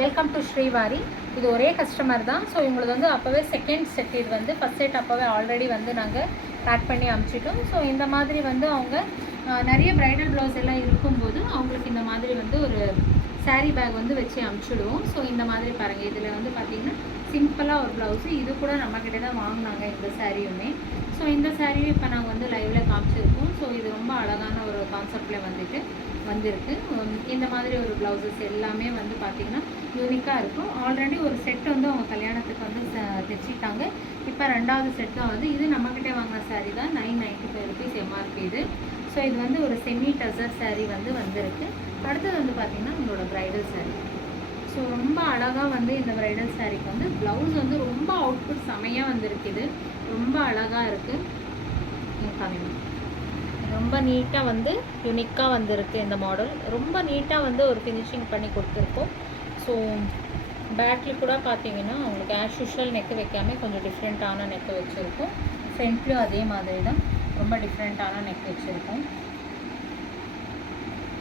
Welcome to Srivari. இது ஒரே customer தான். ஸோ இவங்களுக்கு வந்து அப்போவே செகண்ட் செட், இது வந்து ஃபஸ்ட் செட் அப்போவே ஆல்ரெடி வந்து நாங்கள் பேக் பண்ணி அனுப்பிச்சிட்டோம். ஸோ இந்த மாதிரி வந்து அவங்க நிறைய ப்ரைடல் ப்ளவுஸ் எல்லாம் இருக்கும்போது அவங்களுக்கு இந்த மாதிரி வந்து ஒரு சாரீ பேக் வந்து வச்சு அனுப்பிச்சிடுவோம். ஸோ இந்த மாதிரி பாருங்கள், இதில் வந்து பார்த்திங்கன்னா சிம்பிளாக ஒரு ப்ளவுஸு, இது கூட நம்மக்கிட்ட தான் வாங்கினாங்க இந்த சாரியுமே. ஸோ இந்த சாரியும் இப்போ நாங்கள் வந்து லைவில் காமிச்சிருக்கோம். ஸோ இது ரொம்ப அழகான ஒரு கான்செப்டில் வந்திருக்கு. இந்த மாதிரி ஒரு ப்ளவுசஸ் எல்லாமே வந்து பார்த்திங்கன்னா யூனிக்காக இருக்கும். ஆல்ரெடி ஒரு செட் வந்து அவங்க கல்யாணத்துக்கு வந்து தைச்சிட்டாங்க. இப்போ ரெண்டாவது செட் தான் வந்து இது நம்மக்கிட்டே வாங்கின சாரீ தான். 995 ருபீஸ் எம்ஆர்பி இது. ஸோ இது வந்து ஒரு செமி டசர் சாரீ வந்திருக்கு. அடுத்தது வந்து பார்த்திங்கன்னா உங்களோட ப்ரைடல் சாரீ. ஸோ ரொம்ப அழகாக வந்து இந்த ப்ரைடல் சாரீக்கு வந்து ப்ளவுஸ் வந்து ரொம்ப அவுட்புட் செமையாக வந்திருக்குது. ரொம்ப அழகாக இருக்குது. ரொம்ப நீட்டாக வந்து யூனிக்காக வந்திருக்கு இந்த மாடல். ரொம்ப நீட்டாக வந்து ஒரு ஃபினிஷிங் பண்ணி கொடுத்துருக்கோம். ஸோ பேக்கில் கூட பார்த்தீங்கன்னா அவங்களுக்கு ஆஸ் யூஷுவல் நெக்கு வைக்காமல் கொஞ்சம் டிஃப்ரெண்ட்டான நெக்கு வச்சுருக்கோம். ஃப்ரண்ட்லேயும் அதே மாதிரி தான் ரொம்ப டிஃப்ரெண்ட்டான நெக் வச்சுருக்கோம்.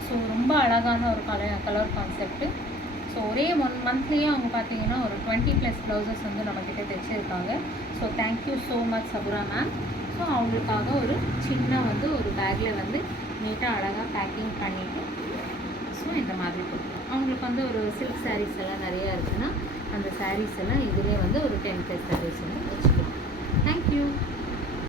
ஸோ ரொம்ப அழகான ஒரு கலர் கான்செப்ட்டு. ஸோ ஒரே 1 மந்த்லேயே அவங்க பார்த்தீங்கன்னா ஒரு 20+ ப்ளவுசஸ் வந்து நம்மக்கிட்ட தைச்சிருக்காங்க. So thank you so much Sabura ma'am. So அவங்களுக்காக ஒரு சின்ன வந்து ஒரு பேக்கில் வந்து நீட்டாக அழகாக பேக்கிங் பண்ணிவிட்டு ஸோ இந்த மாதிரி கொடுப்போம். அவங்களுக்கு வந்து ஒரு சில்க் சாரீஸ் எல்லாம் நிறையா இருக்குதுன்னா அந்த சாரீஸ் எல்லாம் இதிலே வந்து ஒரு 10+ சாரீஸ் வந்து வச்சுக்கலாம். தேங்க்யூ.